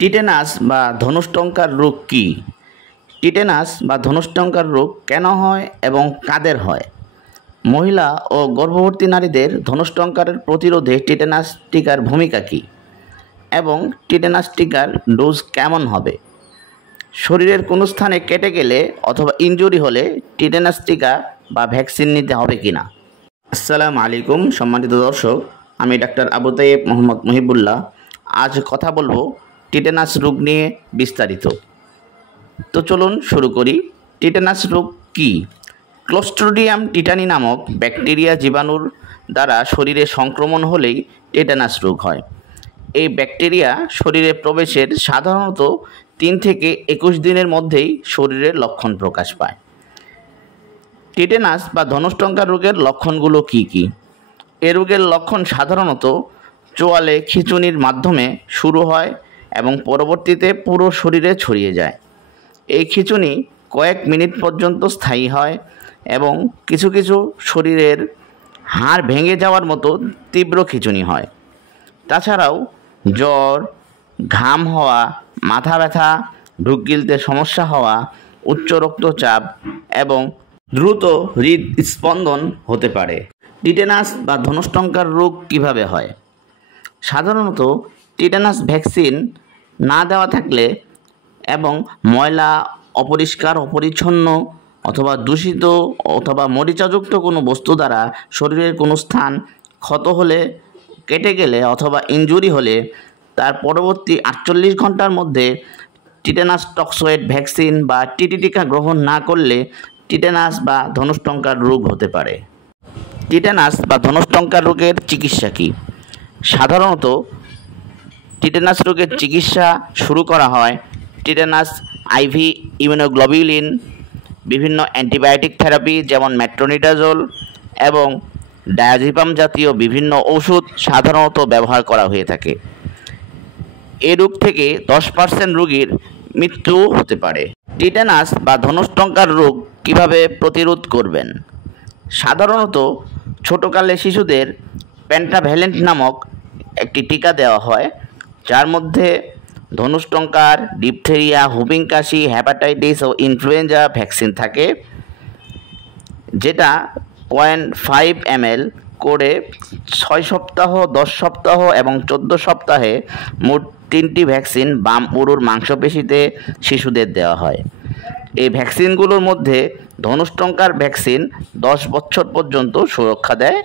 Tetanus বা ধনুষ্টঙ্কার রোগ কী? Tetanus বা ধনুষ্টঙ্কার রোগ কেন হয় এবং কাদের হয়? মহিলা ও গর্ভবতী নারীদের ধনুষ্টঙ্কারের প্রতিরোধে টিটেনাস টিকার ভূমিকা কী এবং টিটেনাস টিকার ডোজ কেমন হবে? শরীরের কোনো স্থানে কেটে গেলে অথবা ইনজুরি হলে টিটেনাস টিকা বা ভ্যাকসিন নিতে হবে কি না? আসসালামু আলাইকুম সম্মানিত দর্শক, আমি ডাক্তার আবু তাইয়েব মোহাম্মদ মুহিবুল্লাহ। আজ কথা বলবো টিটেনাস রোগ নিয়ে বিস্তারিত। তো চলুন শুরু করি। টিটেনাস রোগ কী? ক্লোস্ট্রিডিয়াম টিটানি নামক ব্যাকটেরিয়া জীবাণুর দ্বারা শরীরে সংক্রমণ হলেই টিটেনাস রোগ হয়। এই ব্যাকটেরিয়া শরীরে প্রবেশের সাধারণত 3 থেকে 21 দিনের মধ্যেই শরীরের লক্ষণ প্রকাশ পায়। টিটেনাস বা ধনুষ্টঙ্কার রোগের লক্ষণগুলো কী কী? এ রোগের লক্ষণ সাধারণত চোয়ালে খিঁচুনির মাধ্যমে শুরু হয় এবং পরবর্তীতে পুরো শরীরে ছড়িয়ে যায়। এই খিঁচুনি কয়েক মিনিট পর্যন্ত স্থায়ী হয় এবং কিছু কিছু শরীরের হাড় ভেঙে যাওয়ার মতো তীব্র খিঁচুনি হয়। তাছাড়াও জ্বর, ঘাম হওয়া, মাথা ব্যথা, ঢুক গিলতে সমস্যা হওয়া, উচ্চ রক্তচাপ এবং দ্রুত হৃদস্পন্দন হতে পারে। টিটেনাস বা ধনুষ্টঙ্কার রোগ কিভাবে হয়? সাধারণত টিটেনাস ভ্যাকসিন না দেওয়া থাকলে এবং ময়লা, অপরিষ্কার, অপরিচ্ছন্ন অথবা দূষিত অথবা মরিচাযুক্ত কোনো বস্তু দ্বারা শরীরের কোনো স্থান ক্ষত হলে, কেটে গেলে অথবা ইনজুরি হলে তার পরবর্তী 48 ঘন্টার মধ্যে টিটেনাস টক্সয়েড ভ্যাকসিন বা টিটি টিকা গ্রহণ না করলে টিটেনাস বা ধনুষ্টঙ্কার রোগ হতে পারে। টিটেনাস বা ধনুষ্টঙ্কার রোগের চিকিৎসা কী? সাধারণত টিটেনাস রোগের চিকিৎসা শুরু করা হয় টিটেনাস আইভি ইমিউনোগ্লোবিউলিন, বিভিন্ন অ্যান্টিবায়োটিক থেরাপি যেমন মেট্রোনিডাজোল এবং ডায়াজিপাম জাতীয় বিভিন্ন ওষুধ সাধারণত ব্যবহার করা হয়ে থাকে। এ রোগ থেকে 10% রোগীর মৃত্যু হতে পারে। টিটেনাস বা ধনুষ্টঙ্কার রোগ কিভাবে প্রতিরোধ করবেন? সাধারণত ছোটকালে শিশুদের পেন্টাভ্যালেন্ট নামক একটি টিকা দেওয়া হয়, যার মধ্যে ধনুষ্টঙ্কার, ডিপথেরিয়া, হুপিং কাশি, হ্যাপাটাইটিস ও ইনফ্লুয়েঞ্জা ভ্যাকসিন থাকে, যেটা 0.5 ml করে 6 সপ্তাহ, 10 সপ্তাহ এবং 14 সপ্তাহে মোট 3টি ভ্যাকসিন বাম উরুর মাংসপেশিতে শিশুদের দেওয়া হয়। এই ভ্যাকসিনগুলোর মধ্যে ধনুষ্টঙ্কার ভ্যাকসিন 10 বছর পর্যন্ত সুরক্ষা দেয়।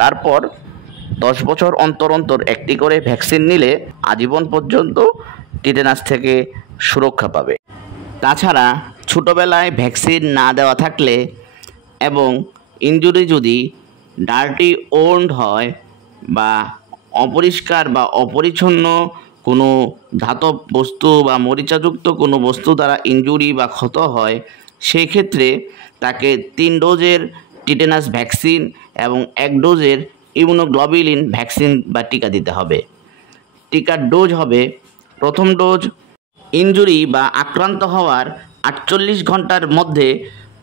তারপর 10 বছর অন্তর অন্তর একটি করে ভ্যাকসিন নিলে আজীবন পর্যন্ত টিটেনাস থেকে সুরক্ষা পাবে। তাছাড়া ছোটোবেলায় ভ্যাকসিন না দেওয়া থাকলে এবং ইনজুরি যদি ডার্টি ওন্ড হয় বা অপরিষ্কার বা অপরিচ্ছন্ন কোনো ধাতব বস্তু বা মরিচাযুক্ত কোনো বস্তু দ্বারা ইনজুরি বা ক্ষত হয়, সেই ক্ষেত্রে তাকে 3 ডোজের টিটেনাস ভ্যাকসিন এবং 1 ডোজের ইমিউনোগ্লোবিউলিন ভ্যাকসিন বা টিকা দিতে হবে। টিকার ডোজ হবে: প্রথম ডোজ ইনজুরি বা আক্রান্ত হওয়ার 48 ঘন্টার মধ্যে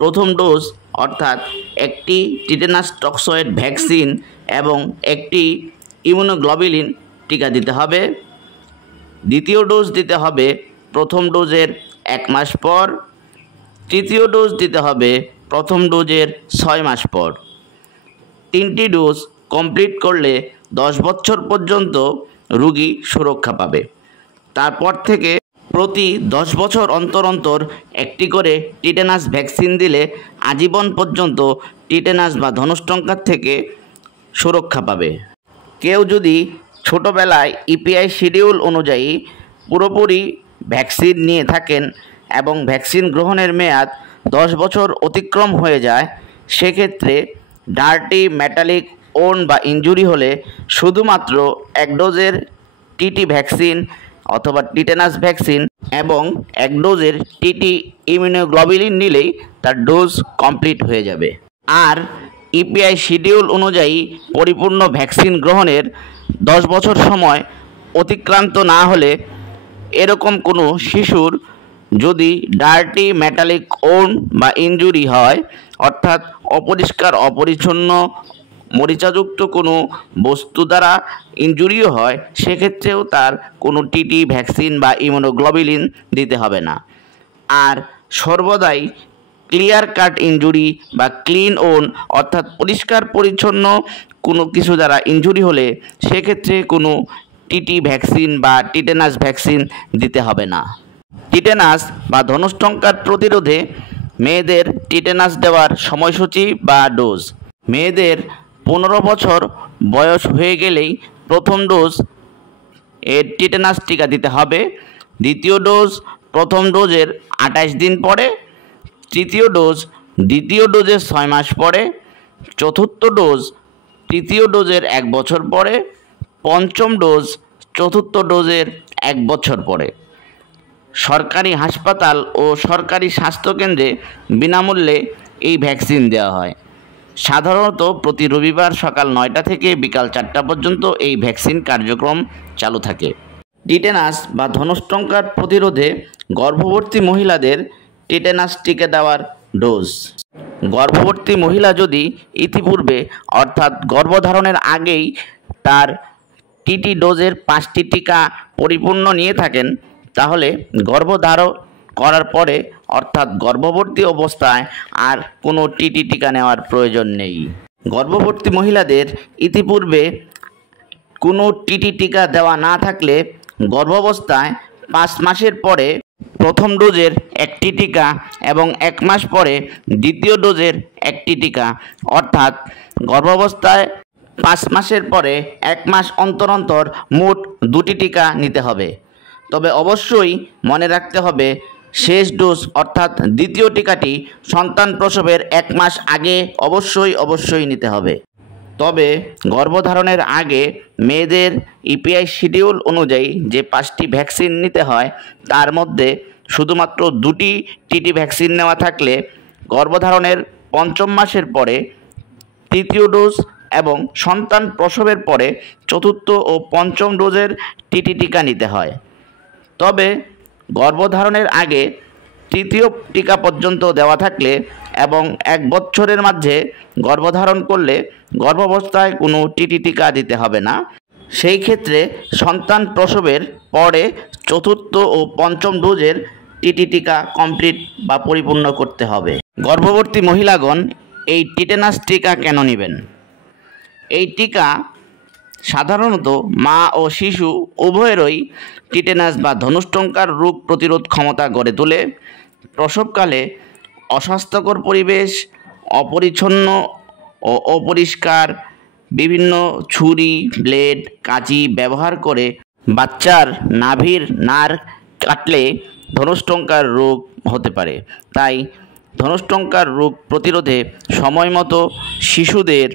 প্রথম ডোজ অর্থাৎ একটি টিটেনাস টক্সয়েড ভ্যাকসিন এবং একটি ইমিউনোগ্লোবিউলিন টিকা দিতে হবে। দ্বিতীয় ডোজ দিতে হবে প্রথম ডোজের 1 মাস পর। তৃতীয় ডোজ দিতে হবে প্রথম ডোজের 6 মাস পর। 3টি ডোজ কমপ্লিট করলে 10 বছর পর্যন্ত রোগী সুরক্ষা পাবে। তারপর থেকে প্রতি 10 বছর অন্তর অন্তর একটি করে টিটেনাস ভ্যাকসিন দিলে আজীবন পর্যন্ত টিটেনাস বা ধনুষ্টঙ্কার থেকে সুরক্ষা পাবে। কেউ যদি ছোটোবেলায় ইপিআই শিডিউল অনুযায়ী পুরোপুরি ভ্যাকসিন নিয়ে থাকেন এবং ভ্যাকসিন গ্রহণের মেয়াদ 10 বছর অতিক্রম হয়ে যায়, সেক্ষেত্রে ডার্টি মেটালিক ওন বা ইনজুরি হলে শুধুমাত্র 1 ডোজের টিটি ভ্যাকসিন অথবা টিটেনাস ভ্যাকসিন এবং 1 ডোজের টিটি ইমিউনোগ্লোবিউলিন নিলেই তার ডোজ কমপ্লিট হয়ে যাবে। আর ইপিআই শিডিউল অনুযায়ী পরিপূর্ণ ভ্যাকসিন গ্রহণের 10 বছর সময় অতিক্রান্ত না হলে এরকম কোনো শিশুর যদি ডার্টি মেটালিক ওন বা ইনজুরি হয়, অর্থাৎ অপরিষ্কার, অপরিচ্ছন্ন, মরিচাযুক্ত কোনো বস্তু দ্বারা ইনজুরিও হয়, সেক্ষেত্রেও তার কোনো টিটি ভ্যাকসিন বা ইমিউনোগ্লোবুলিন দিতে হবে না। আর সর্বদাই ক্লিয়ার কাট ইনজুরি বা ক্লিন ওন অর্থাৎ পরিষ্কার পরিচ্ছন্ন কোনো কিছু দ্বারা ইনজুরি হলে সেক্ষেত্রে কোনো টিটি ভ্যাকসিন বা টিটেনাস ভ্যাকসিন দিতে হবে না। টিটেনাস বা ধনুষ্টঙ্কার প্রতিরোধে মেয়েদের টিটেনাস দেওয়ার সময়সূচি বা ডোজ। মেয়েদের 15 বছর বয়স হয়ে গেলেই প্রথম ডোজ এর টিটেনাস টিকা দিতে হবে। দ্বিতীয় ডোজ প্রথম ডোজের 28 দিন পরে, তৃতীয় ডোজ দ্বিতীয় ডোজের 6 মাস পরে, চতুর্থ ডোজ তৃতীয় ডোজের 1 বছর পরে, পঞ্চম ডোজ চতুর্থ ডোজের 1 বছর পরে। সরকারি হাসপাতাল ও সরকারি স্বাস্থ্যকেন্দ্রে বিনামূল্যে এই ভ্যাকসিন দেওয়া হয়। সাধারণত প্রতি রবিবার সকাল 9টা থেকে বিকাল 4টা পর্যন্ত এই ভ্যাকসিন কার্যক্রম চালু থাকে। টিটেনাস বা ধনুষ্টঙ্কার প্রতিরোধে গর্ভবতী মহিলাদের টিটেনাস টিকা দেওয়ার ডোজ। গর্ভবতী মহিলা যদি ইতিপূর্বে অর্থাৎ গর্ভধারণের আগেই তার টিটি ডোজের 5টি টিকা পরিপূর্ণ নিয়ে থাকেন, তাহলে গর্ভধারণ করার পরে অর্থাৎ গর্ভবতী অবস্থায় আর কোনো টিটি টিকা নেওয়ার প্রয়োজন নেই। গর্ভবতী মহিলাদের ইতিপূর্বে কোনো টিটি টিকা দেওয়া না থাকলে গর্ভাবস্থায় 5 মাসের পরে প্রথম ডোজের 1টি টিকা এবং 1 মাস পরে দ্বিতীয় ডোজের 1টি টিকা, অর্থাৎ গর্ভাবস্থায় 5 মাসের পরে 1 মাস অন্তর অন্তর মোট 2টি টিকা নিতে হবে। তবে অবশ্যই মনে রাখতে হবে শেষ ডোজ অর্থাৎ দ্বিতীয় টিকাটি সন্তান প্রসবের 1 মাস আগে অবশ্যই নিতে হবে। তবে গর্ভধারণের আগে মেয়েদের ইপিআই শিডিউল অনুযায়ী যে 5টি ভ্যাকসিন নিতে হয়, তার মধ্যে শুধুমাত্র 2টি টিটি ভ্যাকসিন নেওয়া থাকলে গর্ভধারণের 5ম মাসের পরে তৃতীয় ডোজ এবং সন্তান প্রসবের পরে চতুর্থ ও 5ম ডোজের টিটি টিকা নিতে হয়। তবে গর্ভধারণের আগে তৃতীয় টিকা পর্যন্ত দেওয়া থাকলে এবং 1 বছরের মাঝে গর্ভধারণ করলে গর্ভাবস্থায় কোনো টিটি টিকা দিতে হবে না। সেই ক্ষেত্রে সন্তান প্রসবের পরে চতুর্থ ও 5ম ডোজের টিটি টিকা কমপ্লিট বা পরিপূর্ণ করতে হবে। গর্ভবতী মহিলাগণ এই টিটেনাস টিকা কেন নেবেন? এই টিকা সাধারণত মা ও শিশু উভয়েরই টিটেনাস বা ধনুষ্টঙ্কার রোগ প্রতিরোধ ক্ষমতা গড়ে তোলে। প্রসবকালে অস্বাস্থ্যকর পরিবেশ, অপরিচ্ছন্ন ও অপরিষ্কার বিভিন্ন ছুরি, ব্লেড, কাঁচি ব্যবহার করে বাচ্চার নাভির নার্ভ কাটলে ধনুষ্টঙ্কার রোগ হতে পারে। তাই ধনুষ্টঙ্কার রোগ প্রতিরোধে সময়মতো শিশুদের,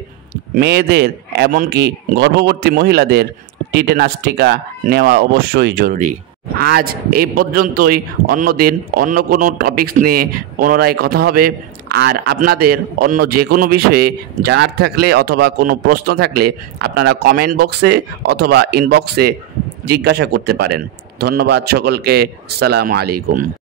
মেয়েদের এমনকি গর্ভবতী মহিলাদের টিটেনাস টিকা নেওয়া অবশ্যই জরুরি। আজ এই পর্যন্তই। অন্যদিন অন্য কোনো টপিকস নিয়ে পুনরায় কথা হবে। আর আপনাদের অন্য যে কোনো বিষয়ে জানার থাকলে অথবা কোনো প্রশ্ন থাকলে আপনারা কমেন্ট বক্সে অথবা ইনবক্সে জিজ্ঞাসা করতে পারেন। ধন্যবাদ সকলকে। আসসালামু আলাইকুম।